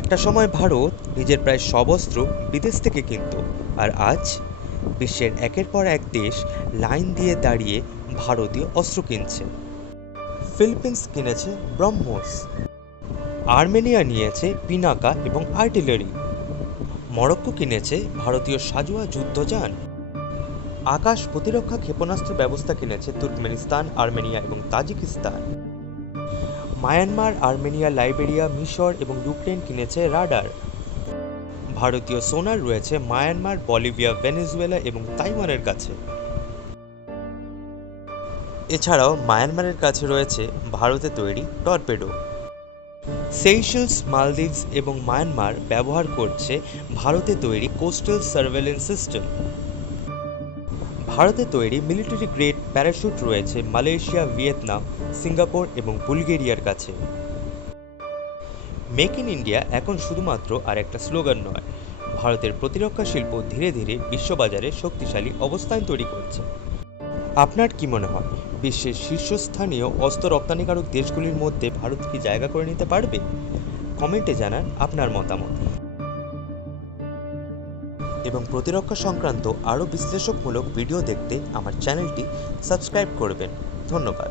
একটা সময় ভারত নিজের প্রায় সব অস্ত্র বিদেশ থেকে কিনত, আর আজ বিশ্বের একের পর এক দেশ লাইন দিয়ে দাঁড়িয়ে ভারতীয় অস্ত্র কিনছে। ফিলিপিন্স কিনেছে ব্রহ্মোস, আর্মেনিয়া নিয়েছে পিনাকা এবং আর্টিলারি, মরক্কো কিনেছে ভারতীয় সাজোয়া যুদ্ধযান, আকাশ প্রতিরক্ষা ক্ষেপণাস্ত্র ব্যবস্থা কিনেছে তুর্কমেনিস্তান, আর্মেনিয়া এবং তাজিকিস্তান, মায়ানমার, আর্মেনিয়া, লাইবেরিয়া, মিশর এবং ইউক্রেন কিনেছে রাডার, ভারতীয় সোনার রয়েছে মায়ানমার, বলিভিয়া, ভেনেজুয়েলা এবং তাইওয়ানের কাছে। এছাড়াও মায়ানমারের কাছে রয়েছে ভারতে তৈরি টর্পেডো। সেইশেলস, মালদ্বীপস এবং মায়ানমার ব্যবহার করছে ভারতে তৈরি কোস্টাল সার্ভেলেন্স সিস্টেম। ভারতে তৈরি মিলিটারি গ্রেড প্যারাশুট রয়েছে মালয়েশিয়া, ভিয়েতনাম, সিঙ্গাপুর এবং বুলগেরিয়ার কাছে। মেক ইন ইন্ডিয়া এখন শুধুমাত্র আর একটা স্লোগান নয়, ভারতের প্রতিরক্ষা শিল্প ধীরে ধীরে বিশ্ববাজারে শক্তিশালী অবস্থান তৈরি করছে। আপনার কি মনে হয়, বিশ্বের শীর্ষস্থানীয় অস্ত্র রপ্তানিকারক দেশগুলির মধ্যে ভারত কি জায়গা করে নিতে পারবে? কমেন্টে জানান আপনার মতামত, এবং প্রতিরক্ষা সংক্রান্ত আরও বিশ্লেষকমূলক ভিডিও দেখতে আমার চ্যানেলটি সাবস্ক্রাইব করবেন। ধন্যবাদ।